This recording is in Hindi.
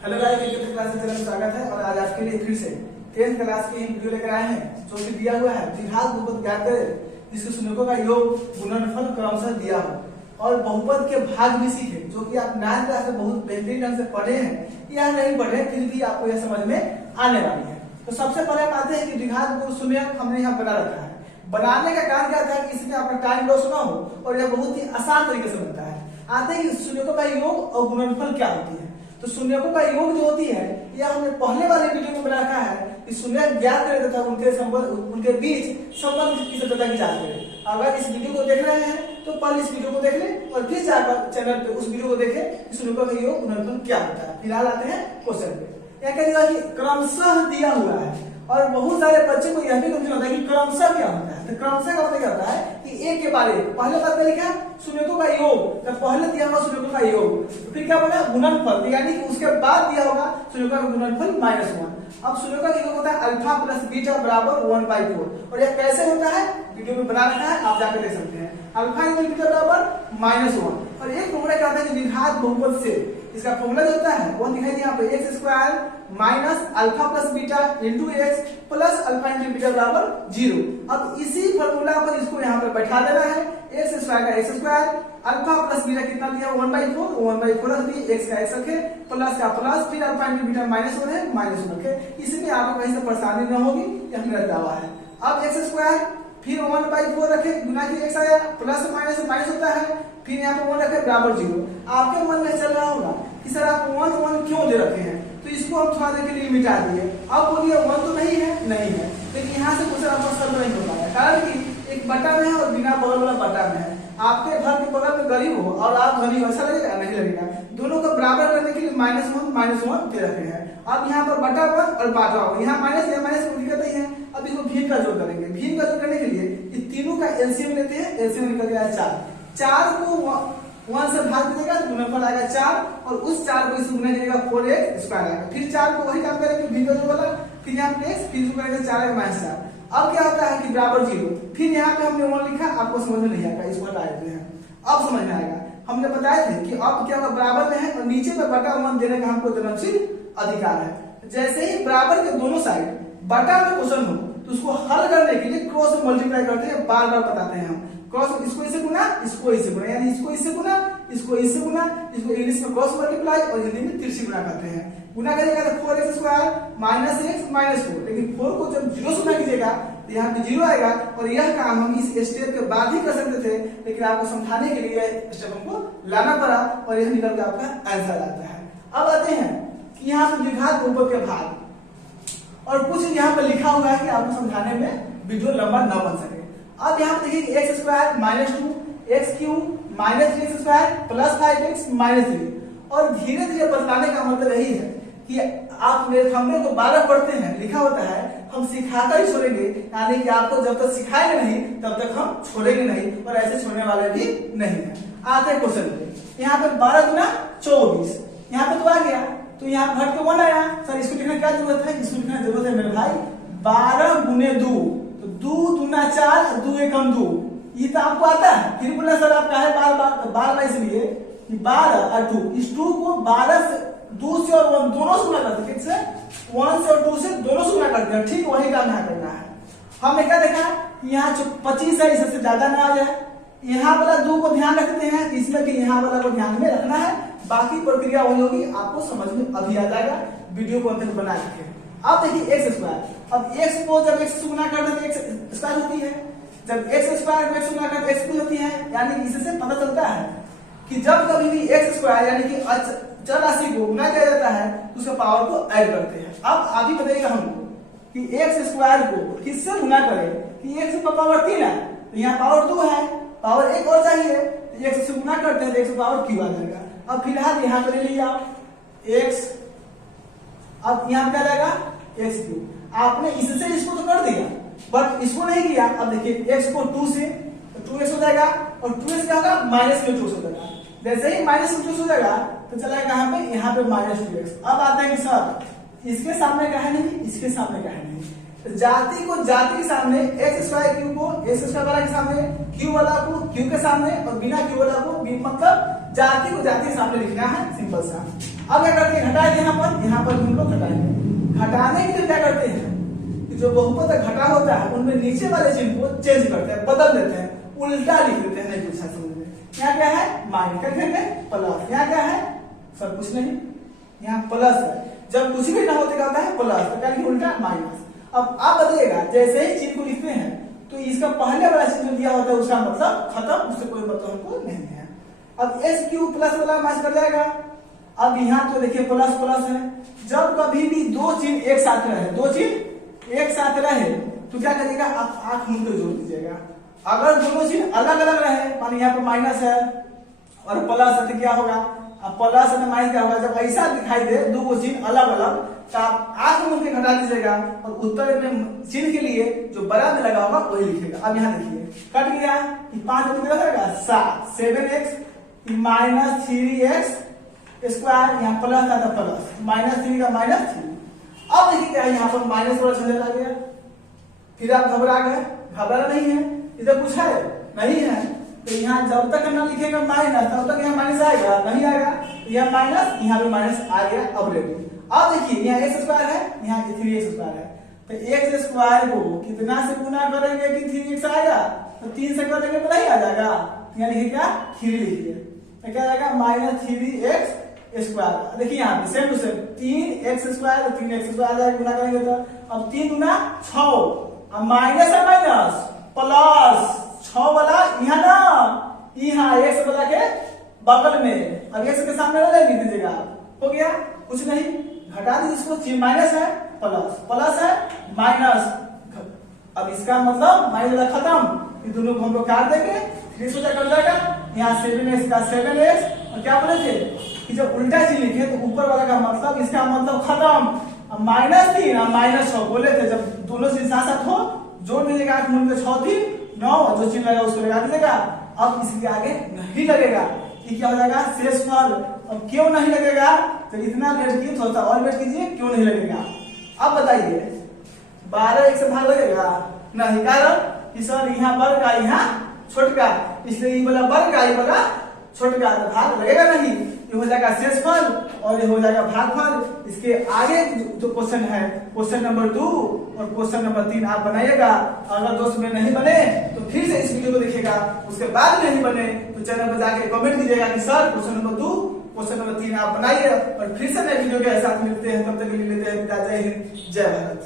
हेलो गाइस, फिफ्थ क्लास में चैनल स्वागत है। और आज आपके लिए फिर से 10th क्लास की वीडियो लेकर आए हैं जो कि दिया हुआ है द्विघात बहुपद ज्ञात करें जिसके शून्यकों का योग गुणनफल क्रमशः दिया हो और बहुपद के भाग भी सीखे, जो कि आप 9th क्लास में बहुत बेहतरीन ढंग से पढ़े हैं या नहीं पढ़े फिर भी आपको यह समझ में आने वाली है। तो सबसे पहले हम आते हैं कि द्विघात शून्यक हमने यहाँ बना रखा है। बनाने का कारण क्या था कि इसमें आपका टाइम लॉस ना हो और यह बहुत ही आसान तरीके से बनता है। आते हैं कि शून्यकों का योग और गुणनफल क्या होती है। तो शून्यकों का योग जो होती है यह हमने पहले वाले वीडियो में बना रखा है कि शून्य ज्ञात करें तथा उनके संबंध उनके बीच संबंध की सत्यता की जांच करें। अगर इस वीडियो को देख रहे हैं तो पहले इस वीडियो को देख लें और फिर जाकर चैनल पे उस वीडियो को देखें कि शून्यकों का योग गुणनफल क्या होता है। फिलहाल आते हैं क्वेश्चन पे। यह कहेगा कि क्रमशः दिया हुआ है और बहुत सारे बच्चे को यह भी कंफ्यूजन होता है कि क्रमशः क्या होता है। तो क्रमशः का मतलब क्या होता है कि एक के बाद एक पहले बात में लिखा शून्यकों का योग, तो पहले दिया हुआ शून्यकों का योग, तो फिर क्या बोला गुणनफल, यानी कि उसके बाद दिया होगा शून्यकों का गुणनफल -1। अब शून्यकों का योग होता है अल्फा प्लस बीटा बराबर 1/4 और यह कैसे होता है वीडियो में बना रखा है, आप जाकर देख सकते हैं। अल्फा इंटू बीटा बराबर -1 और एक फॉर्मूला क्या होता है कि द्विघात बहुपद से इसका फॉर्मूला जो होता है वो दिखाई दिया यहाँ पे x² minus alpha plus beta into x plus alpha into beta बराबर 0। अब इसी फॉर्मूला पर इसको यहाँ पे बैठा देना है। x² का x² अल्फा प्लस बीटा कितना दिया 1/4 रख दी, x का x रखे प्लस का प्लस फिर अल्फा इंटू बीटा -1 है -1 रखे। इसमें आपको कहीं से परेशानी न होगी, यह मेरा दावा है। अब x² फिर 1/4 रखे गुना की x आया प्लस माइनस माइनस होता है, फिर यहाँ पे 1 रखे बराबर 0। आपके मन में चल रहा होगा कि सर आप 1 क्यों दे रखे हैं, तो इसको हम थोड़ा देर के लिए मिटा दिए। अब बोलिए 1 तो नहीं है, नहीं है, लेकिन यहाँ से कुछ आपको सर नहीं हो पाया, कारण कि एक बटा में है और बिना बगल वाला बटा में है। आपके घर के बगल में गरीब हो और आप गरीब, अच्छा लगेगा नहीं लगेगा। दोनों को बराबर करने के लिए -1 दे रखे हैं। अब यहाँ पर बटा 1 और बाटा 1, यहाँ माइनस कोई दिक्कत नहीं है। अब इसको भीम का जोड़ करेंगे। भीम का जोड़ करने के लिए इस तीनों का एलसीएम लेते हैं, एलसीएम निकल गया 4 को 1 से भाग दीजिएगा तो गुणनफल आएगा 4 और उस 4 को इससे गुना करिएगा 4x² आएगा। फिर 4 को वही काम करेंगे भीम का जोड़ वाला, फिर यहाँ प्लस फिर इसको करेंगे 4 -4। अब क्या होता है कि बराबर 0, फिर यहाँ पे हमने 1 लिखा, आपको समझ में नहीं आएगा, इसको हटा देते हैं। अब समझ में आएगा। हमने बताया थे कि अब क्या होगा बराबर में है और नीचे में बटा 1 देने का हमको जन्मसिद्ध अधिकार है। जैसे ही बराबर के दोनों साइड बटा में क्वेश्चन हो तो उसको हल करने के लिए क्रॉस मल्टीप्लाई करते हैं, बार बार बताते हैं हम। क्रॉस इसको इससे गुना, इसको इससे गुना, यानी इसको इससे गुना, इसको इससे गुना, इसको इंग्लिश में क्रॉस मल्टीप्लाई और हिंदी में तिरछी गुना करते हैं। गुना करिएगा तो 4x² माइनस x माइनस 4, लेकिन 4 को जब 0 से गुना कीजिएगा तो यहाँ पे 0 आएगा। और यह काम हम इस स्टेप के बाद ही कर सकते थे, लेकिन आपको समझाने के लिए यह स्टेप हमको लाना पड़ा और यह निकल के आपका आंसर आता है। अब आते हैं कि यहाँ पे द्विघात बहुपद के भाग और कुछ यहाँ पे लिखा हुआ है कि आपको समझाने में वीडियो लंबा न बन सके। अब यहाँ पे देखिए x² -2 x³ -3x² plus 5x -3 और धीरे धीरे बताने का मतलब यही है कि आप मेरे थंबनेल को 12 पढ़ते हैं, लिखा होता है हम सिखाकर ही छोड़ेंगे, यानी कि आपको जब तक सिखाएंगे नहीं तब तक हम छोड़ेंगे नहीं और ऐसे छोड़ने वाले भी नहीं है। आते हैं क्वेश्चन पे। यहाँ पे 12 गुना 24, यहाँ पे तो आ गया, तो यहाँ घट के 1 आया। सर इसको लिखने की क्या जरूरत है, इसको लिखने की जरूरत है मेरे भाई 12 गुने 2, तो 2 दूना 4 और 2 एकम 2, ये तो आपको आता है। फिर बोला सर आप कहे बार इसलिए कि 12 और 2, इस 2 को 12 से 2 से और 1 दोनों से गुना करते हैं, ठीक से 1 से और 2 से दोनों से गुना करते हैं। ठीक वही काम यहाँ करना है। हमने क्या देखा कि यहाँ 25 है, इससे ज्यादा ना आ जाए। यहाँ वाला 2 को ध्यान रखते हैं, इसमें कि यहाँ वाला को ध्यान में रखना है, बाकी प्रक्रिया वही होगी, आपको समझ में अभी आ जाएगा। वीडियो को अंत तक बना के अब देखिए x²। अब x को जब x से गुना करते हैं तो x² होती है, जब x² को x से गुना करते x होती है, यानी कि इससे पता चलता है कि जब कभी भी x² यानी कि चल राशि को गुना किया जाता है तो उसके पावर को ऐड करते हैं। अब अभी बताइएगा हमको कि x² को किससे गुना करें कि x का पावर 3 है, तो यहाँ पावर 2 है, पावर 1 और चाहिए, तो x से गुना करते हैं तो x पावर क्यू आ जाएगा। अब फिलहाल यहाँ पर ले लीजिए आप x, अब यहाँ क्या जाएगा x³। आपने इससे इसको तो कर दिया बट इसको नहीं किया। अब देखिए x को 2 से 2x हो जाएगा और 2x क्या होगा -2 हो जाएगा। जैसे ही -2 हो जाएगा तो चला कहाँ पे, यहाँ पे -2x। अब आता है कि सर इसके सामने का है नहीं, इसके सामने का है नहीं, जाति को जाति के सामने x² को x² वाला के सामने, q वाला को q के सामने और बिना q वाला को मतलब जाति को जाति के सामने लिखना है, सिंपल सा। अब क्या करते हैं, घटाए यहाँ पर हम लोग घटाएंगे। घटाने के लिए क्या करते हैं कि जो बहुपद घटा होता है उनमें नीचे वाले चिन्ह को चेंज करते हैं, बदल देते हैं, उल्टा लिख देते हैं, नहीं पूछा समझ में। यहाँ क्या है, माइनस कर देंगे प्लस। यहाँ क्या है सर, कुछ नहीं, यहाँ प्लस है। जब कुछ भी ना होते क्या होता है प्लस, तो क्या लिखे उल्टा माइनस। अब आप बताइएगा, जैसे ही चिन्ह को लिखते हैं तो इसका पहले वाला चिन्ह दिया होता है उसका मतलब खत्म, उससे कोई मतलब हमको नहीं है। अब एस क्यू प्लस वाला मैच कर जाएगा। अब यहाँ तो देखिए प्लस प्लस है। जब कभी भी दो चिन्ह एक साथ रहे, दो चिन्ह एक साथ रहे तो क्या करिएगा, आप आंख मूंद के जोड़ दीजिएगा। अगर दोनों चिन्ह अलग अलग रहे, मान यहाँ पर माइनस है और प्लस है तो क्या होगा, अब प्लस और माइनस क्या होगा, जब ऐसा दिखाई दे दो चिन्ह अलग अलग तो आप आंख मूंद के घटा दीजिएगा और उत्तर में चिन्ह के लिए जो बड़ा में लगा होगा वही लिखेगा। अब यहाँ देखिए कट गया, 5 कितना रहेगा 7, 7x माइनस 3x स्क्वायर, यहाँ प्लस आता प्लस, -3 का -3। अब देखिए क्या है, यहाँ पर माइनस वाला झंझट आ गया, फिर आप घबरा गए, घबरा नहीं है, इधर कुछ है नहीं है, तो यहाँ जब तक ना लिखेगा माइनस तब तक यहाँ माइनस आएगा नहीं आएगा, तो यहाँ माइनस, यहाँ भी माइनस आ गया। अब रेडी, अब देखिए यहाँ एक्स स्क्वायर है, यहाँ 3x स्क्वायर है, तो एक्स स्क्वायर को कितना से गुना करेंगे कि 3x आएगा, तो 3 से करेंगे तो नहीं आ जाएगा, यहाँ लिखिए क्या 3 लिखिए, तो क्या आएगा -3x स्क्वायर। देखिए यहाँ पे same to same 3x square और 3x स्क्वायर जाएगा, गुना करेंगे तो अब 3 गुना 6, अब माइनस है माइनस प्लस 6 वाला यहाँ ना, यहाँ x वाला के बगल में, अब x के सामने वाला लिख दीजिएगा, हो गया कुछ नहीं, घटा दीजिए इसको, माइनस है प्लस, प्लस है माइनस, अब इसका मतलब माइनस वाला खत्म, ये दोनों को हम लोग काट देंगे, 3 सोचा कर जाएगा, यहाँ 7x का 7x, और क्या बोले थे कि जब उल्टा चीज लिखे तो ऊपर वाला का मतलब, इसका मतलब खत्म। अब -3 और -6 बोले थे, जब दोनों चीज साथ साथ हो जोड़ दीजिएगा, 8 में 6 3 9, जो चिन्ह लगा उसको लगा दीजिएगा। अब इसके आगे नहीं लगेगा, ये क्या हो जाएगा शेषफल। अब क्यों नहीं लगेगा, तो इतना लेट किए, थोड़ा सा और वेट कीजिए, क्यों नहीं लगेगा। अब बताइए 12 1 से भाग लगेगा नहीं, कारण कि सर यहाँ बड़ का यहाँ छोटका, इसलिए ये वाला बड़ का ये वाला छोटका, तो भाग लगेगा नहीं, ये हो जाएगा शेषफल और ये हो जाएगा भागफल। इसके आगे जो क्वेश्चन है, क्वेश्चन नंबर 2 और क्वेश्चन नंबर 3 आप बनाइएगा। अगर दोस्त में नहीं बने तो फिर से इस वीडियो को देखिएगा, उसके बाद नहीं बने तो चैनल पर जाके कमेंट कीजिएगा कि sir question number 2 question number 3 आप बनाइए, और फिर से नए वीडियो के साथ मिलते हैं, तब तक के लिए लेते हैं, जय हिंद जय भारत।